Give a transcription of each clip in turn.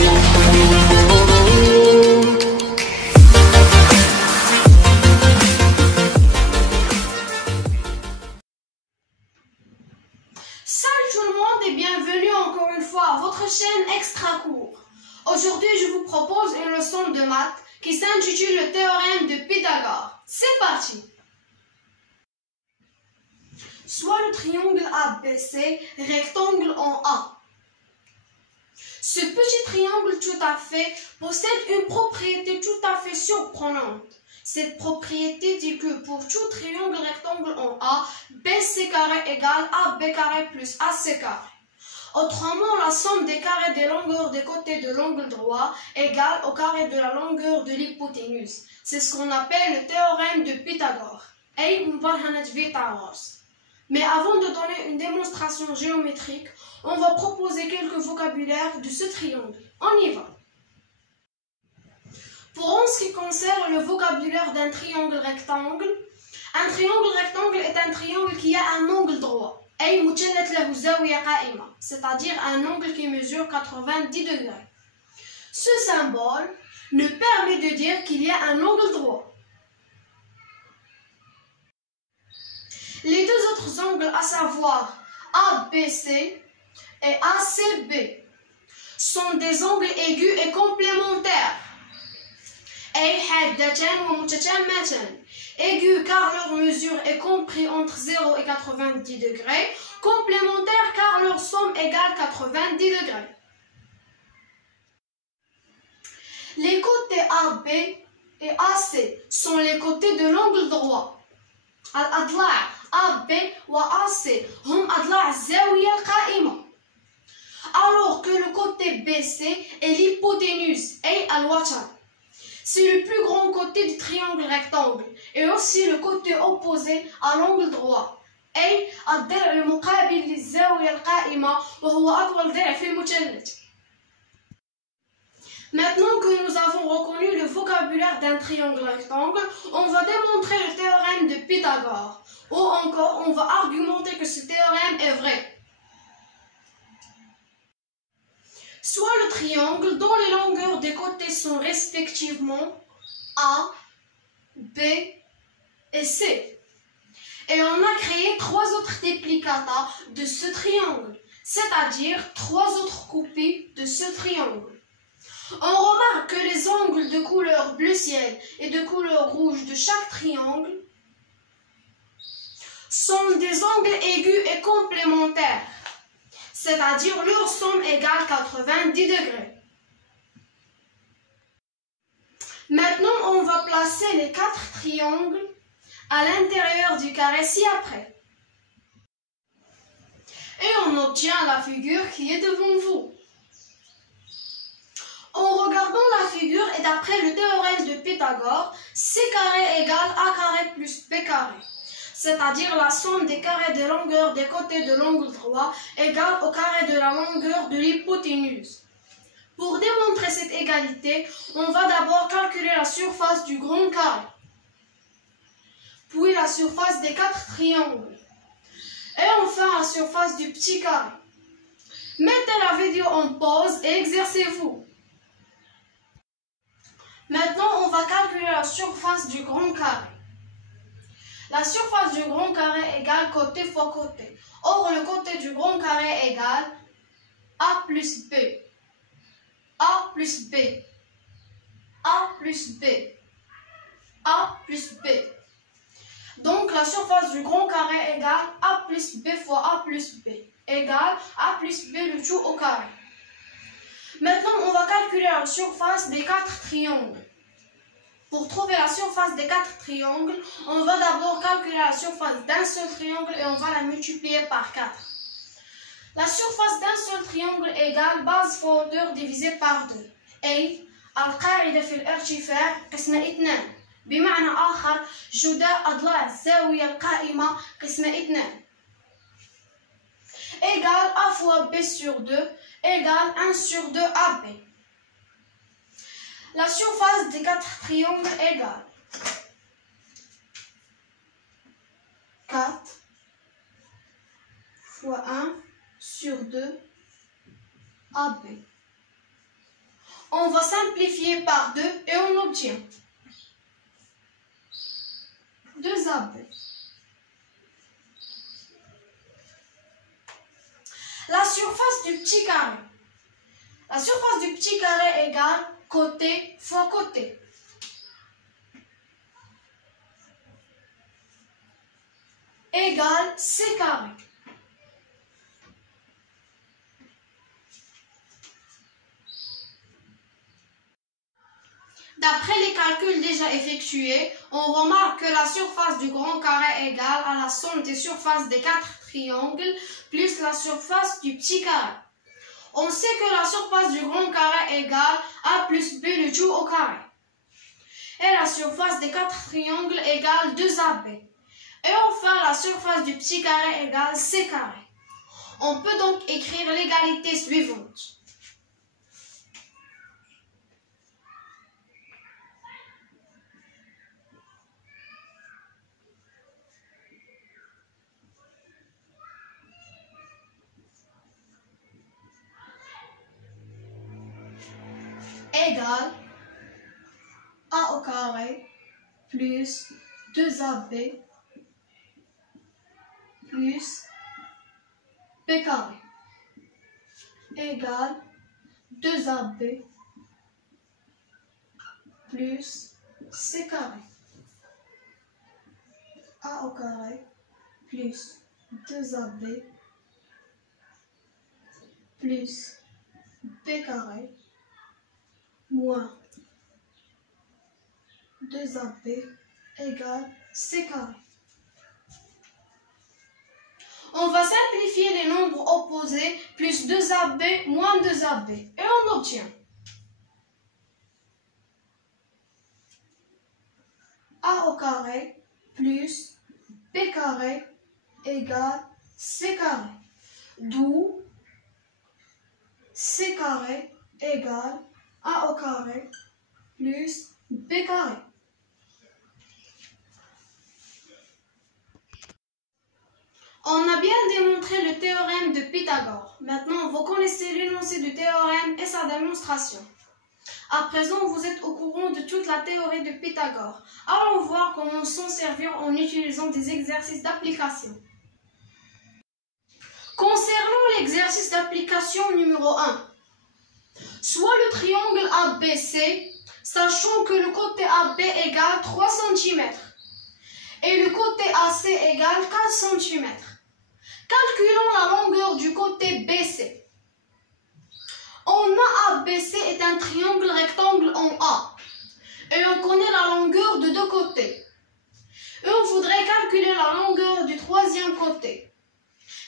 Salut tout le monde et bienvenue encore une fois à votre chaîne Extra Cours. Aujourd'hui, je vous propose une leçon de maths qui s'intitule le théorème de Pythagore. C'est parti! Soit le triangle ABC, rectangle en A. Ce petit triangle tout à fait possède une propriété tout à fait surprenante. Cette propriété dit que pour tout triangle rectangle en A, BC carré égale AB carré plus AC carré. Autrement, la somme des carrés des longueurs des côtés de l'angle droit égale au carré de la longueur de l'hypoténuse. C'est ce qu'on appelle le théorème de Pythagore. Mais avant de donner une démonstration géométrique, on va proposer quelques vocabulaires de ce triangle. On y va. Pour en ce qui concerne le vocabulaire d'un triangle rectangle est un triangle qui a un angle droit. C'est-à-dire un angle qui mesure 90 degrés. Ce symbole nous permet de dire qu'il y a un angle droit. Les deux autres angles, à savoir ABC et ACB, sont des angles aigus et complémentaires. Aigus car leur mesure est comprise entre 0 et 90 degrés, complémentaires car leur somme égale 90 degrés. Les côtés AB et AC sont les côtés de l'angle droit. الأضلاع AB وAC هم أضلاع الزاوية القائمة. Alors que le côté BC est l'hypoténuse et الوتر. C'est le plus grand côté du triangle rectangle et aussi le côté opposé à l'angle droit. أي الضلع المقابل للزاوية القائمة وهو أطول ضلع في المثلث. Maintenant que nous avons reconnu le vocabulaire d'un triangle rectangle, on va démontrer le théorème de Pythagore. Ou encore, on va argumenter que ce théorème est vrai. Soit le triangle dont les longueurs des côtés sont respectivement A, B et C. Et on a créé trois autres duplicata de ce triangle, c'est-à-dire trois autres copies de ce triangle. On remarque que les angles de couleur bleu ciel et de couleur rouge de chaque triangle sont des angles aigus et complémentaires, c'est-à-dire leur somme égale 90 degrés. Maintenant, on va placer les quatre triangles à l'intérieur du carré ci-après. Et on obtient la figure qui est devant vous. En regardant la figure et d'après le théorème de Pythagore, C carré égale A carré plus B carré, c'est-à-dire la somme des carrés des longueurs des côtés de l'angle droit égale au carré de la longueur de l'hypoténuse. Pour démontrer cette égalité, on va d'abord calculer la surface du grand carré, puis la surface des quatre triangles, et enfin la surface du petit carré. Mettez la vidéo en pause et exercez-vous. Maintenant, on va calculer la surface du grand carré. La surface du grand carré égale côté fois côté. Or, le côté du grand carré égale A plus B, A plus B, A plus B, A plus B. Donc, la surface du grand carré égale A plus B fois A plus B égale A plus B le tout au carré. Maintenant, on va calculer la surface des quatre triangles. Pour trouver la surface des quatre triangles, on va d'abord calculer la surface d'un seul triangle et on va la multiplier par 4. La surface d'un seul triangle égale base fois hauteur divisé par 2. أي القاعدة في الارتفاع قسمة 2. بمعنى آخر جداء أضلاع الزاوية القائمة قسمة 2. Égale A fois B sur 2 égale 1 sur 2 AB. La surface des quatre triangles égale 4 fois 1 sur 2 AB. On va simplifier par 2 et on obtient 2AB. La surface du petit carré. La surface du petit carré égale côté fois côté. Égale C carré. D'après les calculs déjà effectués, on remarque que la surface du grand carré est égale à la somme des surfaces des 4 triangles plus la surface du petit carré. On sait que la surface du grand carré est égale A plus B le tout au carré. Et la surface des 4 triangles égale 2AB. Et enfin, la surface du petit carré égale C carré. On peut donc écrire l'égalité suivante. Égale A au carré plus 2AB plus B carré égale 2AB plus C carré. A au carré plus 2AB plus B carré moins 2AB égale C carré. On va simplifier les nombres opposés plus 2AB moins 2AB et on obtient A au carré plus B carré égale C carré, d'où C carré égale A au carré plus B carré. On a bien démontré le théorème de Pythagore. Maintenant, vous connaissez l'énoncé du théorème et sa démonstration. À présent, vous êtes au courant de toute la théorie de Pythagore. Allons voir comment s'en servir en utilisant des exercices d'application. Concernant l'exercice d'application numéro 1, soit le triangle ABC, sachant que le côté AB égale 3 cm et le côté AC égale 4 cm. Calculons la longueur du côté BC. On a ABC est un triangle rectangle en A et on connaît la longueur de deux côtés. Et on voudrait calculer la longueur du troisième côté.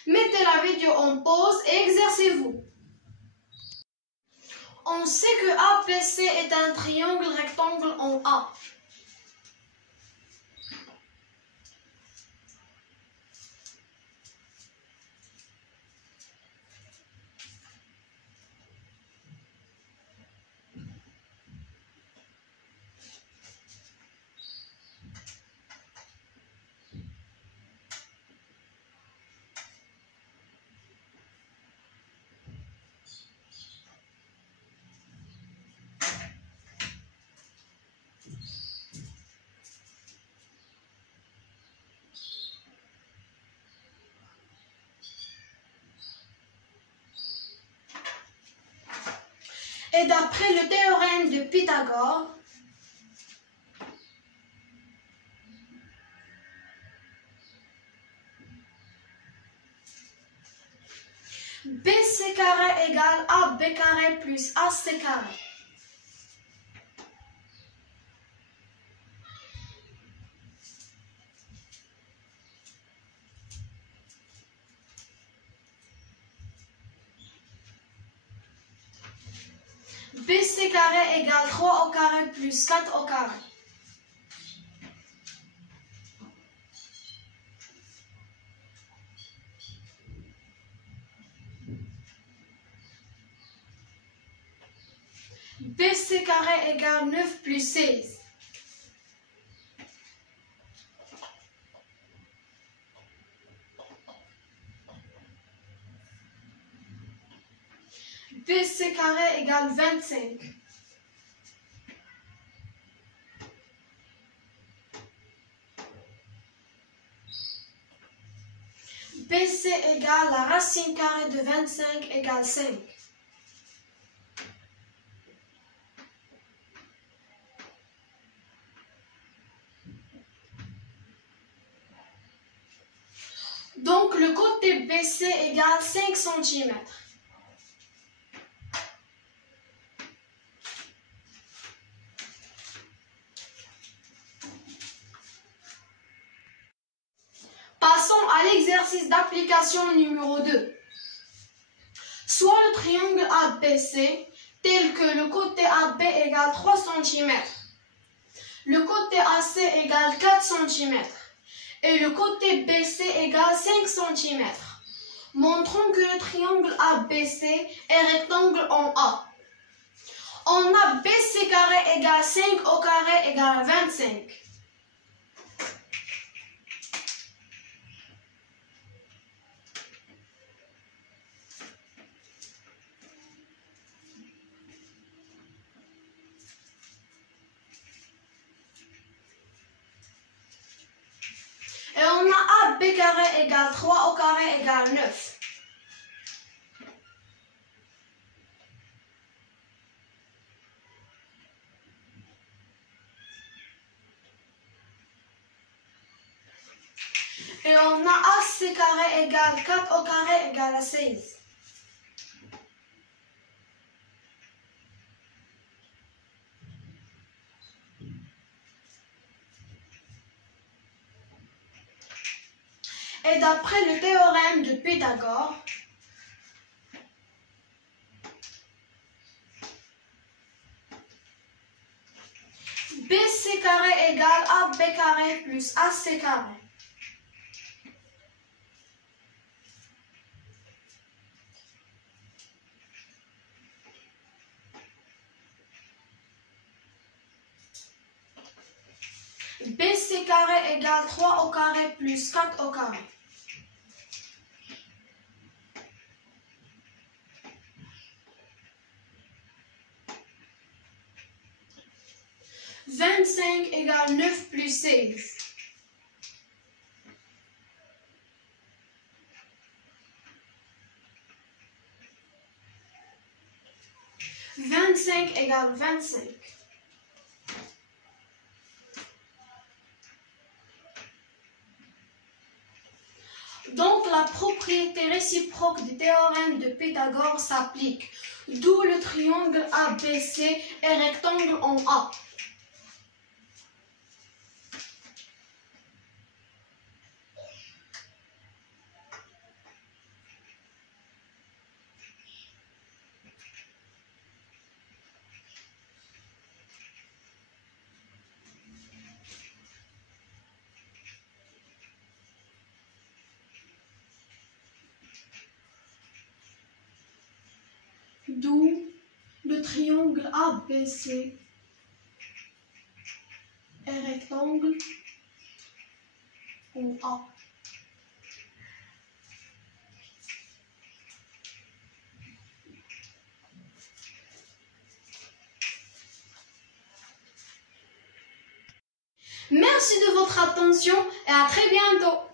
Mettez la vidéo en pause et exercez-vous. On sait que ABC est un triangle rectangle en A. Et d'après le théorème de Pythagore, BC carré égale AB carré plus AC carré. BC carré égale 3 au carré plus 4 au carré. BC carré égale 9 plus 16. BC carré égale 25. BC égale la racine carrée de 25 égale 5. Donc le côté BC égale 5 cm. Passons à l'exercice d'application numéro 2. Soit le triangle ABC tel que le côté AB égale 3 cm, le côté AC égale 4 cm et le côté BC égale 5 cm. Montrons que le triangle ABC est rectangle en A. On a BC carré égale 5 au carré égale 25. Et on a AB carré égale 3 au carré égale 9. Et on a AC carré égale 4 au carré égale 16. Et d'après le théorème de Pythagore, BC carré égale AB carré plus AC carré. BC carré égale 3 au carré plus 4 au carré. « 25 égale 9 plus 16. » 25 égale 25. Donc la propriété réciproque du théorème de Pythagore s'applique, d'où le triangle ABC est rectangle en A. D'où le triangle ABC est rectangle en A. Merci de votre attention et à très bientôt.